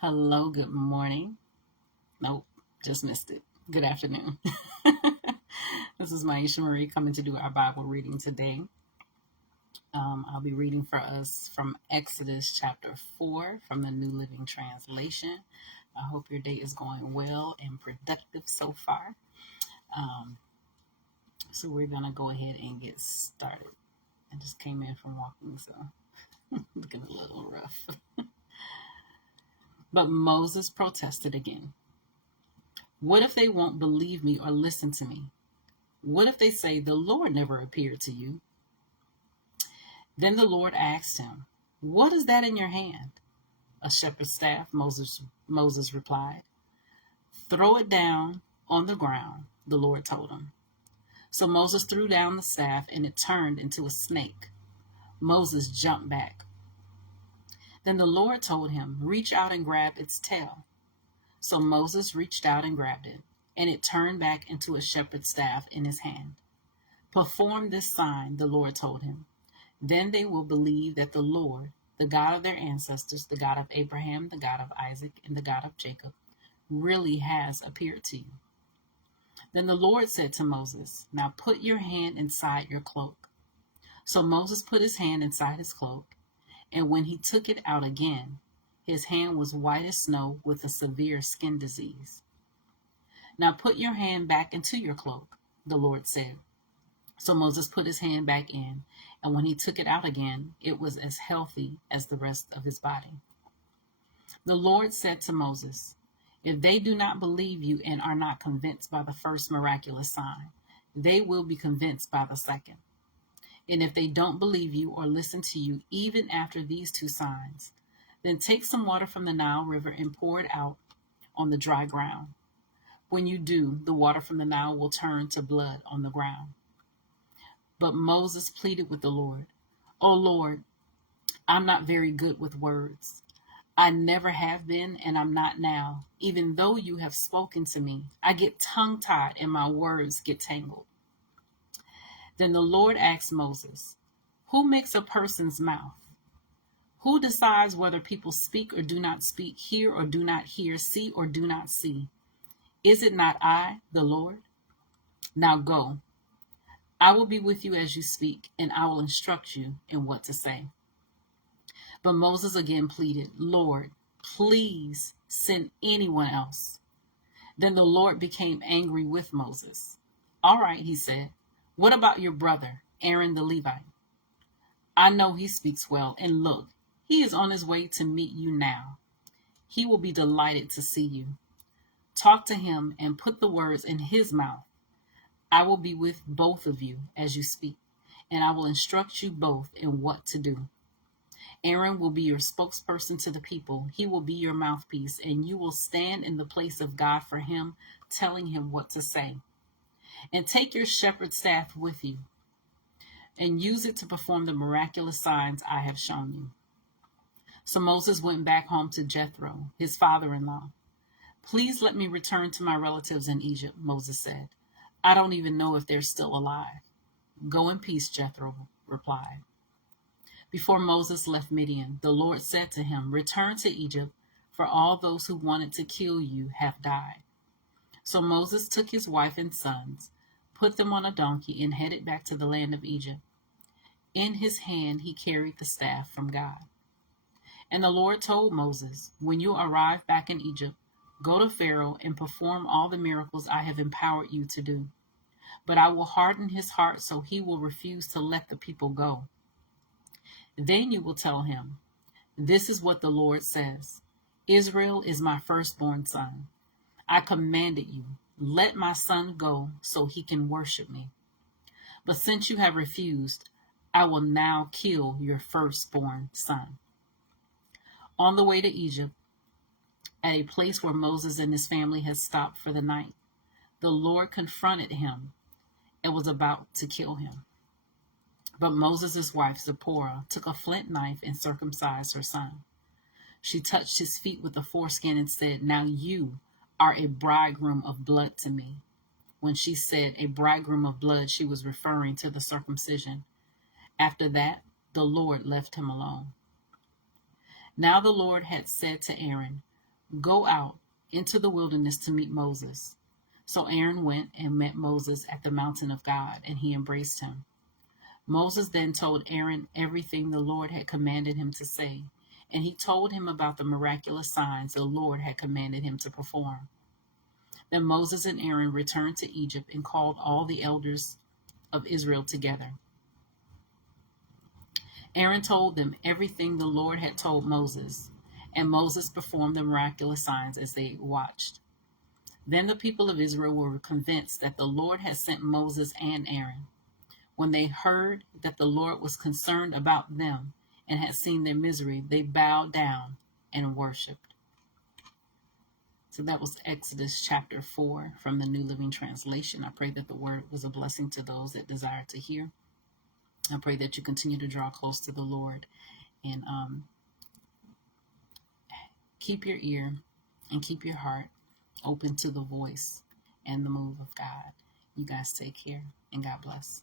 Hello, good morning. Nope, just missed it. Good afternoon. This is Myesha Marie coming to do our Bible reading today. I'll be reading for us from Exodus chapter 4 from the New Living Translation. I hope your day is going well and productive so far. So we're going to go ahead and get started. I just came in from walking, so looking a little rough. But Moses protested again. What if they won't believe me or listen to me? What if they say, the Lord never appeared to you? Then the Lord asked him, what is that in your hand? A shepherd's staff, Moses replied. Throw it down on the ground, the Lord told him. So Moses threw down the staff and it turned into a snake. Moses jumped back. Then the Lord told him, reach out and grab its tail. So Moses reached out and grabbed it, and it turned back into a shepherd's staff in his hand. Perform this sign, the Lord told him. Then they will believe that the Lord, the God of their ancestors, the God of Abraham, the God of Isaac, and the God of Jacob, really has appeared to you. Then the Lord said to Moses, now put your hand inside your cloak. So Moses put his hand inside his cloak, and when he took it out again, his hand was white as snow with a severe skin disease. Now put your hand back into your cloak, the Lord said. So Moses put his hand back in, and when he took it out again, it was as healthy as the rest of his body. The Lord said to Moses, if they do not believe you and are not convinced by the first miraculous sign, they will be convinced by the second. And if they don't believe you or listen to you even after these two signs, then take some water from the Nile River and pour it out on the dry ground. When you do, the water from the Nile will turn to blood on the ground. But Moses pleaded with the Lord, oh Lord, I'm not very good with words. I never have been, and I'm not now. Even though you have spoken to me, I get tongue-tied and my words get tangled. Then the Lord asked Moses, who makes a person's mouth? Who decides whether people speak or do not speak, hear or do not hear, see or do not see? Is it not I, the Lord? Now go. I will be with you as you speak, and I will instruct you in what to say. But Moses again pleaded, Lord, please send anyone else. Then the Lord became angry with Moses. All right, he said, what about your brother, Aaron the Levite? I know he speaks well, and look, he is on his way to meet you now. He will be delighted to see you. Talk to him and put the words in his mouth. I will be with both of you as you speak, and I will instruct you both in what to do. Aaron will be your spokesperson to the people. He will be your mouthpiece, and you will stand in the place of God for him, telling him what to say. And take your shepherd's staff with you, and use it to perform the miraculous signs I have shown you. So Moses went back home to Jethro, his father-in-law. Please let me return to my relatives in Egypt, Moses said. I don't even know if they're still alive. Go in peace, Jethro replied. Before Moses left Midian, the Lord said to him, return to Egypt, for all those who wanted to kill you have died. So Moses took his wife and sons, put them on a donkey, and headed back to the land of Egypt. In his hand he carried the staff from God. And the Lord told Moses, when you arrive back in Egypt, go to Pharaoh and perform all the miracles I have empowered you to do. But I will harden his heart so he will refuse to let the people go. Then you will tell him, this is what the Lord says. Israel is my firstborn son. I commanded you, let my son go so he can worship me. But since you have refused, I will now kill your firstborn son. On the way to Egypt, at a place where Moses and his family had stopped for the night, the Lord confronted him and was about to kill him. But Moses' wife, Zipporah, took a flint knife and circumcised her son. She touched his feet with the foreskin and said, now you are a bridegroom of blood to me. When she said a bridegroom of blood, she was referring to the circumcision. After that, the Lord left him alone. Now the Lord had said to Aaron, Go out into the wilderness to meet Moses." So Aaron went and met Moses at the mountain of God, and he embraced him. Moses then told Aaron everything the Lord had commanded him to say, and he told him about the miraculous signs the Lord had commanded him to perform. Then Moses and Aaron returned to Egypt and called all the elders of Israel together. Aaron told them everything the Lord had told Moses, and Moses performed the miraculous signs as they watched. Then the people of Israel were convinced that the Lord had sent Moses and Aaron. When they heard that the Lord was concerned about them and had seen their misery, they bowed down and worshiped. So that was Exodus chapter 4 from the New Living Translation. I pray that the word was a blessing to those that desire to hear. I pray that you continue to draw close to the Lord and keep your ear and keep your heart open to the voice and the move of God. You guys take care and God bless.